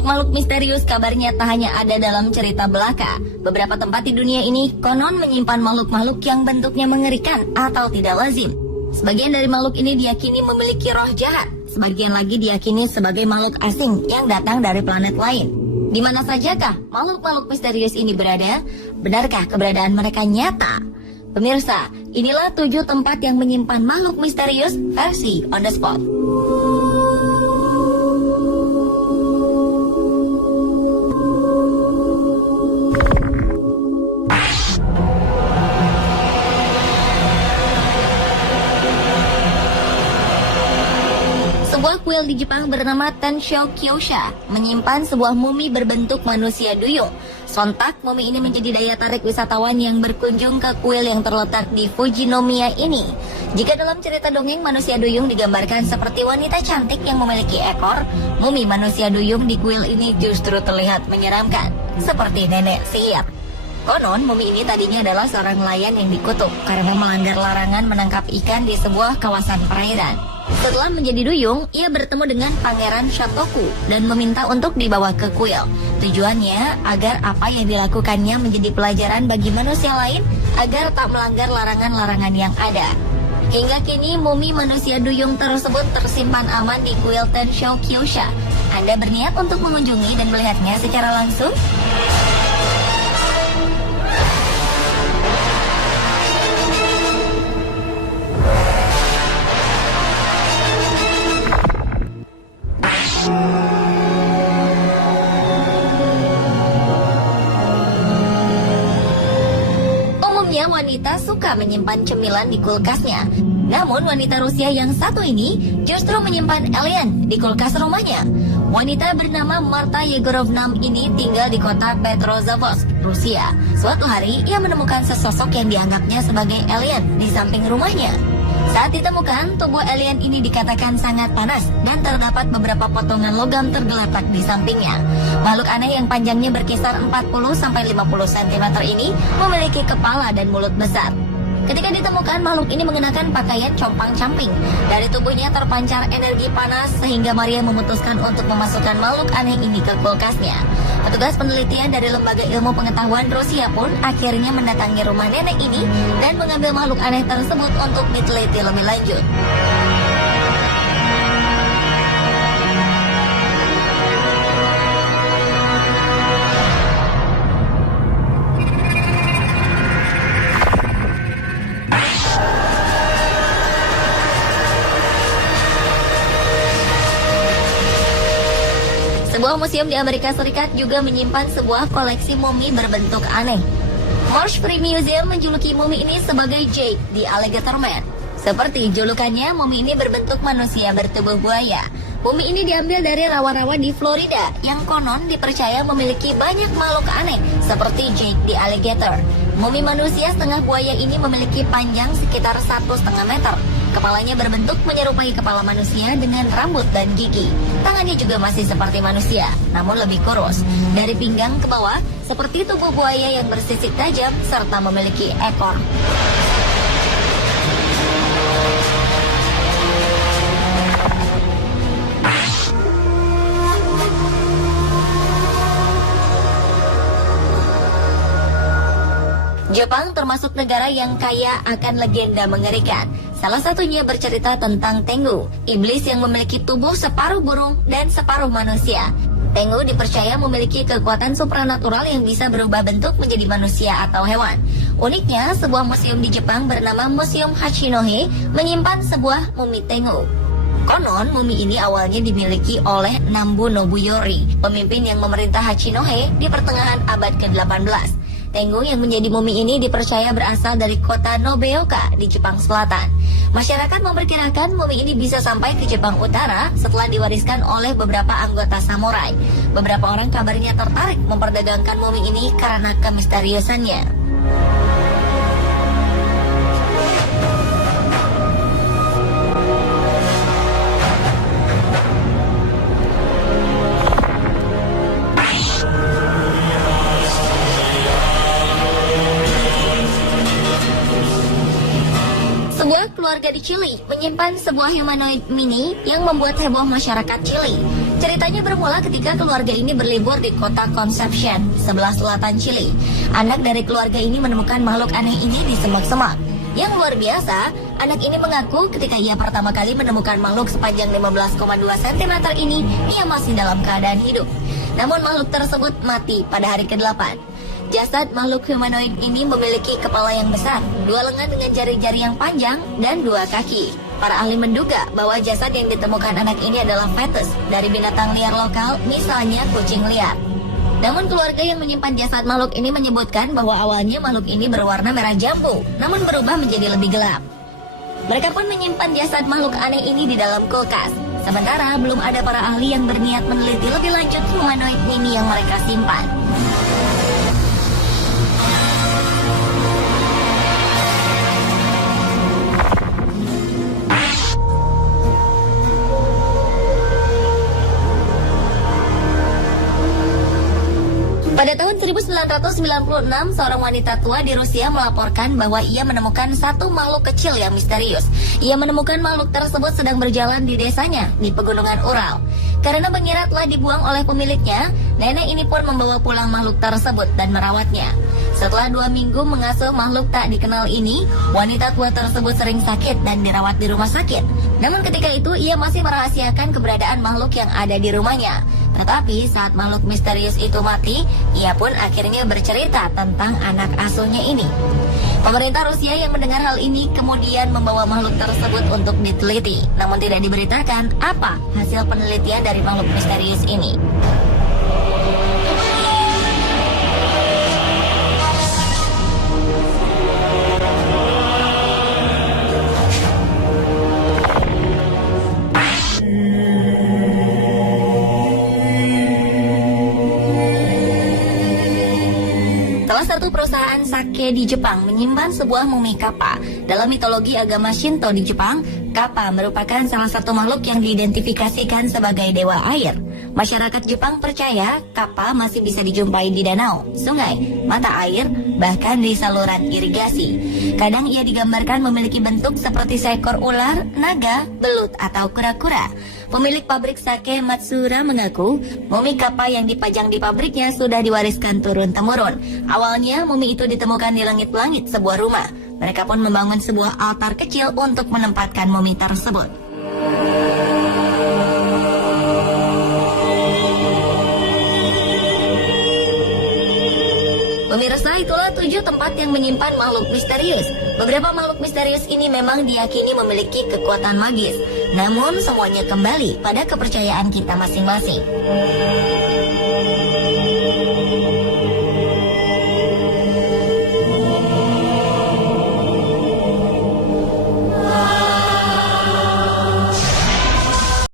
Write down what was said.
Makhluk-makhluk misterius kabarnya tak hanya ada dalam cerita belaka. Beberapa tempat di dunia ini konon menyimpan makhluk-makhluk yang bentuknya mengerikan atau tidak lazim. Sebagian dari makhluk ini diyakini memiliki roh jahat. Sebagian lagi diyakini sebagai makhluk asing yang datang dari planet lain. Di mana sajakah makhluk-makhluk misterius ini berada? Benarkah keberadaan mereka nyata? Pemirsa, inilah 7 tempat yang menyimpan makhluk misterius versi On The Spot. Sebuah kuil di Jepang bernama Tensho Kyosha menyimpan sebuah mumi berbentuk manusia duyung. Sontak, mumi ini menjadi daya tarik wisatawan yang berkunjung ke kuil yang terletak di Fujinomiya ini. Jika dalam cerita dongeng manusia duyung digambarkan seperti wanita cantik yang memiliki ekor, mumi manusia duyung di kuil ini justru terlihat menyeramkan, seperti nenek sihir. Konon, mumi ini tadinya adalah seorang nelayan yang dikutuk karena melanggar larangan menangkap ikan di sebuah kawasan perairan. Setelah menjadi duyung, ia bertemu dengan Pangeran Shotoku dan meminta untuk dibawa ke kuil. Tujuannya agar apa yang dilakukannya menjadi pelajaran bagi manusia lain agar tak melanggar larangan-larangan yang ada. Hingga kini mumi manusia duyung tersebut tersimpan aman di kuil Tensho Kyosha. Anda berniat untuk mengunjungi dan melihatnya secara langsung? Wanita suka menyimpan cemilan di kulkasnya. Namun wanita Rusia yang satu ini justru menyimpan alien di kulkas rumahnya. Wanita bernama Marta Yegorovna ini tinggal di kota Petrozavodsk, Rusia. Suatu hari ia menemukan sesosok yang dianggapnya sebagai alien di samping rumahnya. Saat ditemukan, tubuh alien ini dikatakan sangat panas dan terdapat beberapa potongan logam tergeletak di sampingnya. Makhluk aneh yang panjangnya berkisar 40-50 cm ini memiliki kepala dan mulut besar. Ketika ditemukan, makhluk ini mengenakan pakaian compang-camping. Dari tubuhnya terpancar energi panas sehingga Maria memutuskan untuk memasukkan makhluk aneh ini ke kulkasnya. Petugas penelitian dari Lembaga Ilmu Pengetahuan Rusia pun akhirnya mendatangi rumah nenek ini dan mengambil makhluk aneh tersebut untuk diteliti lebih lanjut. Sebuah museum di Amerika Serikat juga menyimpan sebuah koleksi mumi berbentuk aneh. Marsh Free Museum menjuluki mumi ini sebagai Jake the Alligator Man. Seperti julukannya, mumi ini berbentuk manusia bertubuh buaya. Mumi ini diambil dari rawa-rawa di Florida yang konon dipercaya memiliki banyak makhluk aneh seperti Jake the Alligator. Mumi manusia setengah buaya ini memiliki panjang sekitar 1,5 meter. Kepalanya berbentuk menyerupai kepala manusia dengan rambut dan gigi. Tangannya juga masih seperti manusia, namun lebih kurus. Dari pinggang ke bawah, seperti tubuh buaya yang bersisik tajam serta memiliki ekor. Jepang termasuk negara yang kaya akan legenda mengerikan. Salah satunya bercerita tentang Tengu, iblis yang memiliki tubuh separuh burung dan separuh manusia. Tengu dipercaya memiliki kekuatan supranatural yang bisa berubah bentuk menjadi manusia atau hewan. Uniknya, sebuah museum di Jepang bernama Museum Hachinohe menyimpan sebuah mumi Tengu. Konon, mumi ini awalnya dimiliki oleh Nambu Nobuyori, pemimpin yang memerintah Hachinohe di pertengahan abad ke-18. Tengu yang menjadi mumi ini dipercaya berasal dari kota Nobeoka di Jepang Selatan. Masyarakat memperkirakan mumi ini bisa sampai ke Jepang Utara setelah diwariskan oleh beberapa anggota samurai. Beberapa orang kabarnya tertarik memperdagangkan mumi ini karena kemisteriusannya. Sebuah keluarga di Chili menyimpan sebuah humanoid mini yang membuat heboh masyarakat Chili. Ceritanya bermula ketika keluarga ini berlibur di kota Concepcion, sebelah selatan Chili. Anak dari keluarga ini menemukan makhluk aneh ini di semak-semak. Yang luar biasa, anak ini mengaku ketika ia pertama kali menemukan makhluk sepanjang 15,2 cm ini, ia masih dalam keadaan hidup. Namun makhluk tersebut mati pada hari ke-8. Jasad makhluk humanoid ini memiliki kepala yang besar, 2 lengan dengan jari-jari yang panjang, dan 2 kaki. Para ahli menduga bahwa jasad yang ditemukan anak ini adalah fetus dari binatang liar lokal, misalnya kucing liar. Namun keluarga yang menyimpan jasad makhluk ini menyebutkan bahwa awalnya makhluk ini berwarna merah jambu, namun berubah menjadi lebih gelap. Mereka pun menyimpan jasad makhluk aneh ini di dalam kulkas. Sementara belum ada para ahli yang berniat meneliti lebih lanjut humanoid mini yang mereka simpan. Pada tahun 1996, seorang wanita tua di Rusia melaporkan bahwa ia menemukan satu makhluk kecil yang misterius. Ia menemukan makhluk tersebut sedang berjalan di desanya di pegunungan Ural. Karena mengira telah dibuang oleh pemiliknya, nenek ini pun membawa pulang makhluk tersebut dan merawatnya. Setelah 2 minggu mengasuh makhluk tak dikenal ini, wanita tua tersebut sering sakit dan dirawat di rumah sakit. Namun ketika itu ia masih merahasiakan keberadaan makhluk yang ada di rumahnya. Tetapi saat makhluk misterius itu mati, ia pun akhirnya bercerita tentang anak asuhnya ini. Pemerintah Rusia yang mendengar hal ini kemudian membawa makhluk tersebut untuk diteliti. Namun tidak diberitakan apa hasil penelitian dari makhluk misterius ini. Salah satu perusahaan sake di Jepang menyimpan sebuah mumi kappa. Dalam mitologi agama Shinto di Jepang, kappa merupakan salah satu makhluk yang diidentifikasikan sebagai dewa air. Masyarakat Jepang percaya kappa masih bisa dijumpai di danau, sungai, mata air, bahkan di saluran irigasi. Kadang ia digambarkan memiliki bentuk seperti seekor ular, naga, belut, atau kura-kura. Pemilik pabrik sake Matsura mengaku mumi kappa yang dipajang di pabriknya sudah diwariskan turun-temurun. Awalnya mumi itu ditemukan di langit-langit sebuah rumah. Mereka pun membangun sebuah altar kecil untuk menempatkan mumi tersebut. Pemirsa, itulah 7 tempat yang menyimpan makhluk misterius. Beberapa makhluk misterius ini memang diyakini memiliki kekuatan magis. Namun semuanya kembali pada kepercayaan kita masing-masing.